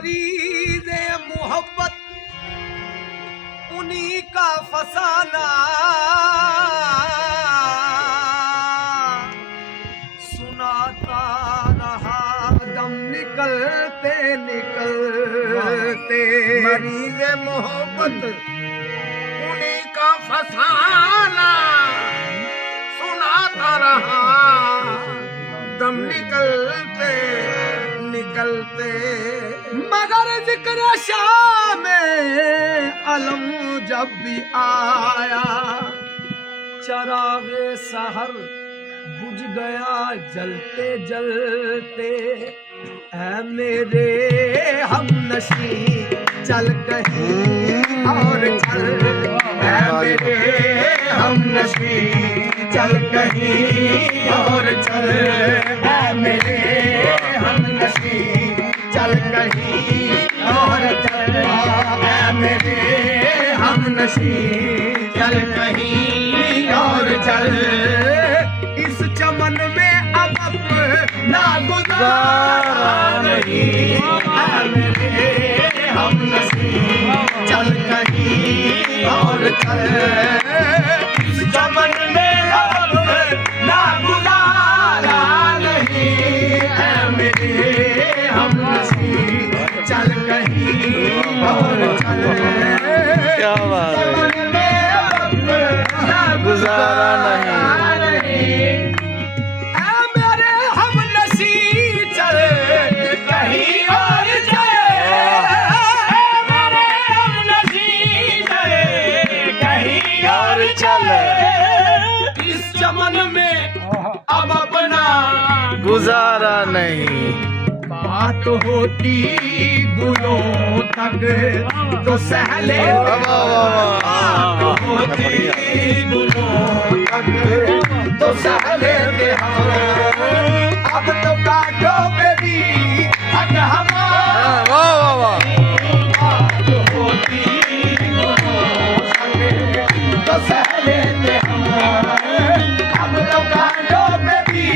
मरीज मोहब्बत उन्हीं का फसाना, सुनाता रहा दम निकलते निकलते। मरीज मोहब्बत उन्हीं का फसाना, सुनाता रहा दम निकलते निकलते। मगर जिक्र शाह में अलम जब भी आया, चरागे सहर बुझ गया जलते जलते। ऐ मेरे हमनशी चल कहीं और चल, ऐ मेरे हमनशी चल कहीं और चल, ऐ मेरे हमनशी चल कहीं और चल, ऐ मेरे हमनशी चल कहीं और चल। इस चमन में अब ना गुजारा नहीं, ऐ मेरे हमनशी चल कहीं और चल। इस चमन में अब ना गुजारा नहीं, ऐ मेरे हमनशी चल कहीं और चल। क्या बात है, चमन में अब ना गुजारा नहीं। इस चमन में अब अपना गुजारा नहीं। बात होती गुलों तक तो सहले, बात होती गुलों तक तो सहले थे हम। अब तो काटो पे भी हक हमारा, बात होती गुलों तक तो सहले थे हम। अब तो काटो पे भी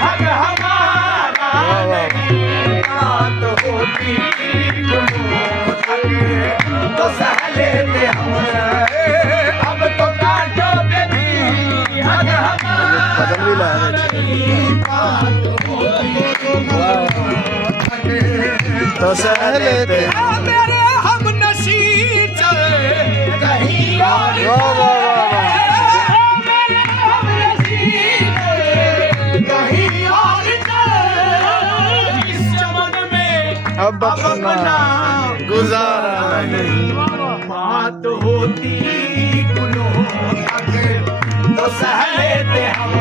हक हमारा नहीं, बात होती गुलों तक तो सहले थे हम। अब तो काटो पे भी हक हमारा नहीं, बात होती गुलों तक तो सहले थे। मेरे हमनशी चल कहीं और मेरे हमनशी चल कहीं और चल। इस चमन में अब अपना गुजारा नहीं। बात होती गुलों तक तो सहले थे हम,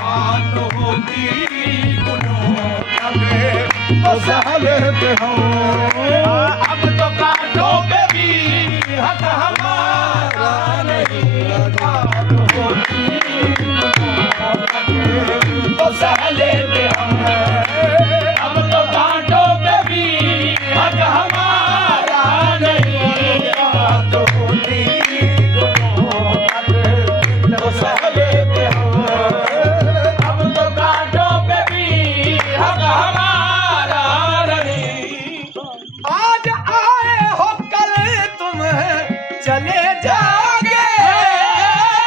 बात होती गुलों तक तो सहले थे हम। अब तो काटो पे भी हक हमारा नहीं, बात होती गुलों तक तो सहले थे हम। अब तो काटो पे भी हक हमारा नहीं, बात होती गुलों तक तो सहले थे हम। अब तो काटो पे भी हक हमारा नहीं। आज आए हो कल तुम चले जाओगे,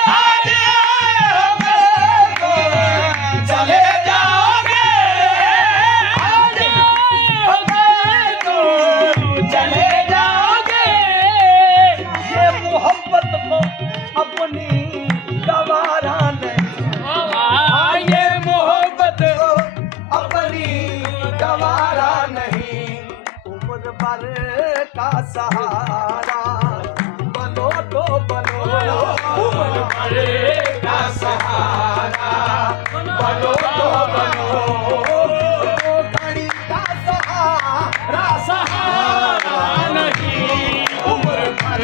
आज आए हो कल तुम चले जाओगे, आज आए हो कल तुम चले जाओगे। ये मोहब्बत को अपनी गवारा नहीं, ये मोहब्बत को अपनी गवारा नहीं। उम्र भर का सहारा बनो तो बनो, उम्र भर का सहारा बनो तो बनो। घड़ी का सहारा सहारा नहीं, उम्र भर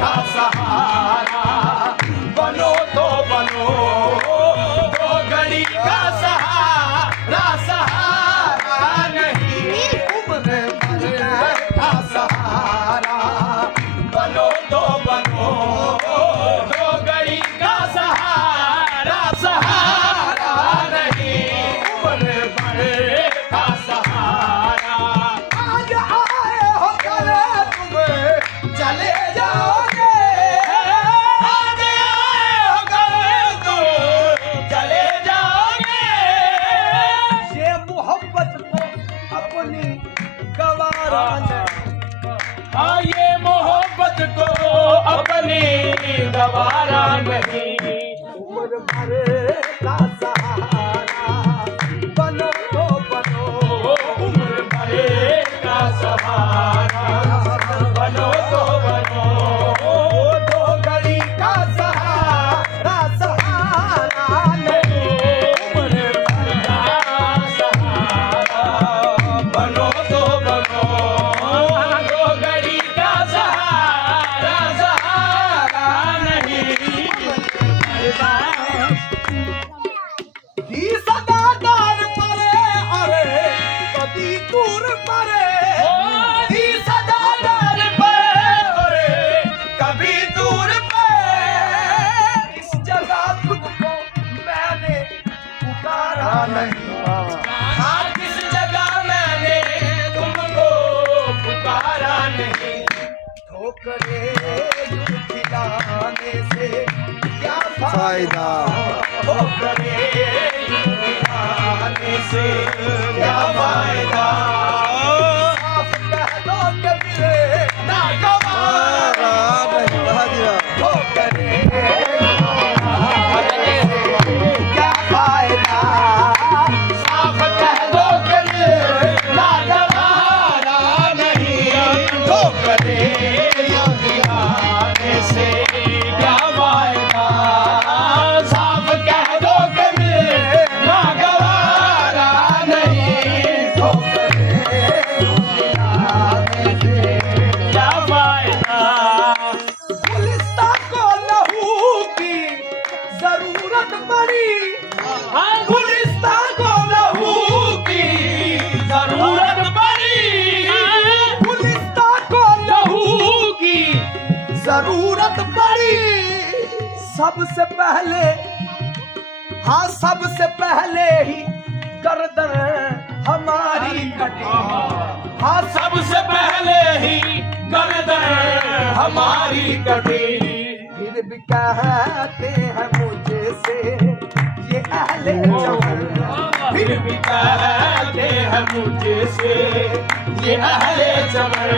का सहारा बनो तो बनो। घड़ी का सहारा सहारा नहीं, उम्र भर का सहारा बनो तो बनो। घड़ी का सहारा हाँ ये मोहब्बत को अपनी गवारा नहीं। उम्र भर का सहारा बनो तो बनो, उम्र भरे का सहारा बनो तो बनो। दो घड़ी का सहारा सहारा नहीं। उम्र भर का सहारा बनो तो बनो। दो घड़ी का सहारा सहारा नहीं। ही सदादार मरे अरे कभी दूर मरे। ही सदादार पे कभी दूर पे। इस जगह तुझको मैंने पुकारा नहीं। हाँ किस जगह मैंने तुमको पुकारा नहीं। ठोकरे यूं खिलाने से क्या फायदा। ठोकरे यूं खिलाने से क्या फायदा। साफ कह दो कि मिले ना गवारा ठोकरे क्या फायदा। साफ कह दो कि ना गवारा नहीं। ठोकरे यूं खिलाने से क्या फायदा। साफ कह दो कि ना गवारा नहीं। ठोकरे यूं खिलाने से क्या फायदा। गुलिस्तां को लहू की जरूरत पड़ी। हाँ गुलिस्तां को लहू की जरूरत पड़ी। गुलिस्तां को लहू की जरूरत पड़ी। सबसे पहले हाँ सबसे पहले ही गर्दन हमारी कटी। हाँ सबसे पहले ही गर्दन हमारी कटी। फिर भी कहते हैं मुझे से ये अहले चमन। फिर भी कहते हैं मुझे से ये अहले चमन।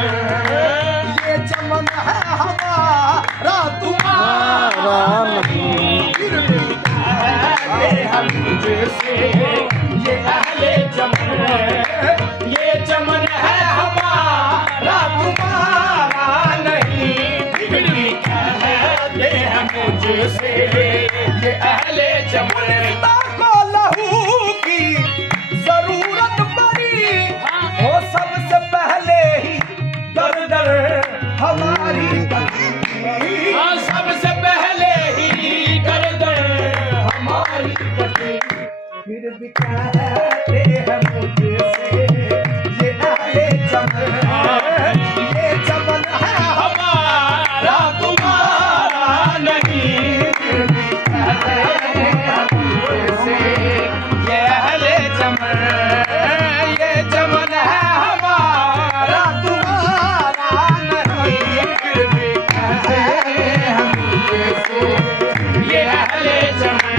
ये चमन है हमारा तुम्हारा नहीं। फिर भी कहते हैं मुझे से ये अहले चमन। ये चमन है हमारा तुम्हारा नहीं। फिर भी कहते हैं मुझे से ये अहले चमन। को लहू की जरूरत पड़ी। वो सबसे पहले ही गर्दन हमारी कटी। हाँ सबसे पहले ही गर्दन हमारी कटी। फिर भी कहते हैं मुझे से ये अहले चमन। ये चमन है हमारा तुम्हारा नहीं। फिर भी कहते हैं मुझे से ये अहले चमन। ये चमन है हमारा तुम्हारा नहीं। फिर भी कहते हैं मुझे से ये अहले चमन।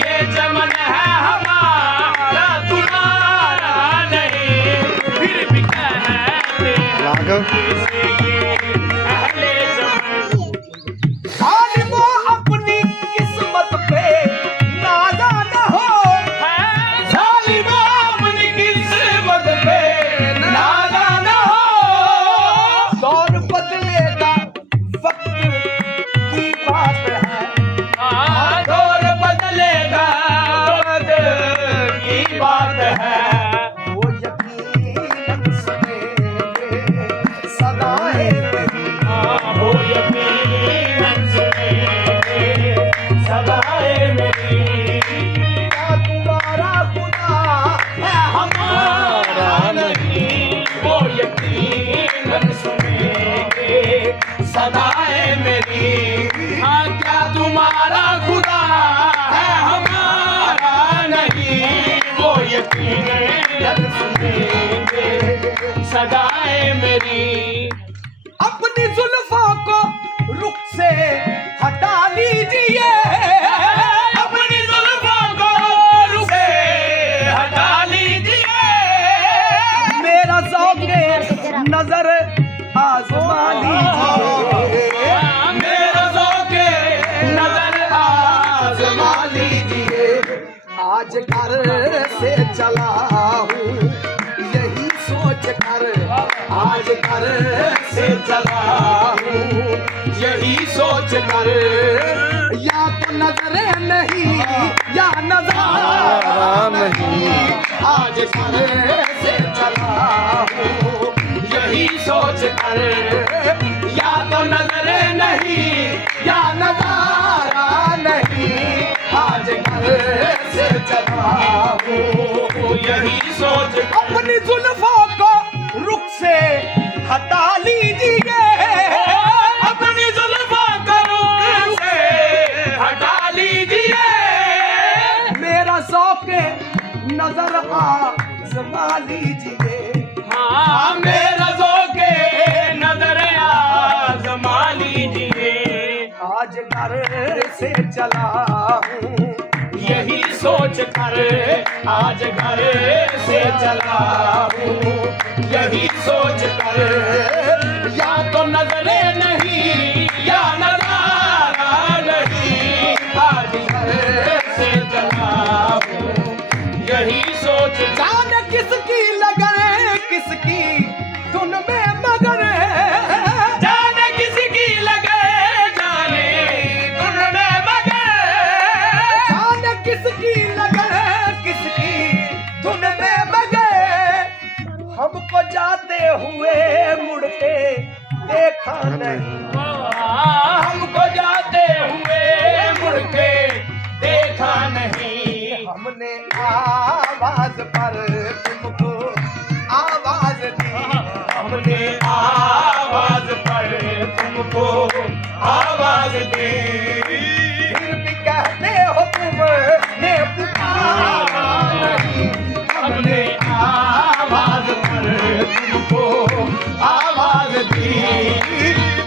ये चमन है हमारा तुम्हारा नहीं। फिर भी कहते हैं राघव मुझे ये अहले चमन। जालिमो अपनी किस्मत पे नादान हो। जालिम अपनी किस्मत पे नादान हो। दौर बदलेगा वक्त की बात है। दौर बदलेगा वक्त की बात है। वो यकीनन सुनेंगे सब नजर आजमा लीजिए, मेरा ज़ौक़े नजर आज़मा लीजिए। आज घर से चला हूँ यही सोच कर, आज घर से चला हूँ यही सोच कर, या तो नजरे नहीं या नजारा नहीं। आज घर से चला हूँ यही सोच कर, या तो नजरे नहीं या नजारा नहीं। आज घर से चला हूँ यही सोच कर, अपनी जुल्फों को रुख से हटा लीजिए, अपनी जुल्फों को रुख से हटा लीजिए। मेरा ज़ौक़े नजर आज़मा लीजिए, हाँ मेरा ज़ौक़े नजर आज़मा लीजिए। आज घर से चला हूँ यही सोच कर, आज घर से चला हूँ यही सोच कर, या तो नजरे नहीं या नजारा नहीं। आज घर से चला हूँ यही सोच कर, जाने किसकी लगन किसकी धुन में मगन है, जाने किसकी लगे जाने धुन में मगे। जाने किसकी लगन किसकी धुन में मगे। हमको जाते हुए मुड़ के देखा नहीं, हमको जाते हुए मुड़ के देखा नहीं। हमने आवाज पर तुमको आवाज दी, हमने आवाज पर तुमको आवाज दी, फिर भी कहते हो तुमने पुकारा नहीं। हमने आवाज पर तुमको आवाज दी,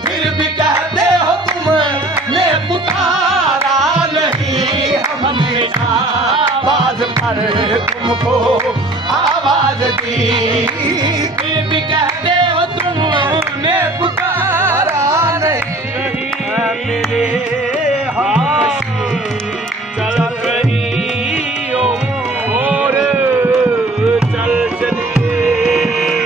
फिर भी कहते हो तुमने पुकारा नहीं। हमने आवाज पर तुमको आवाज दी,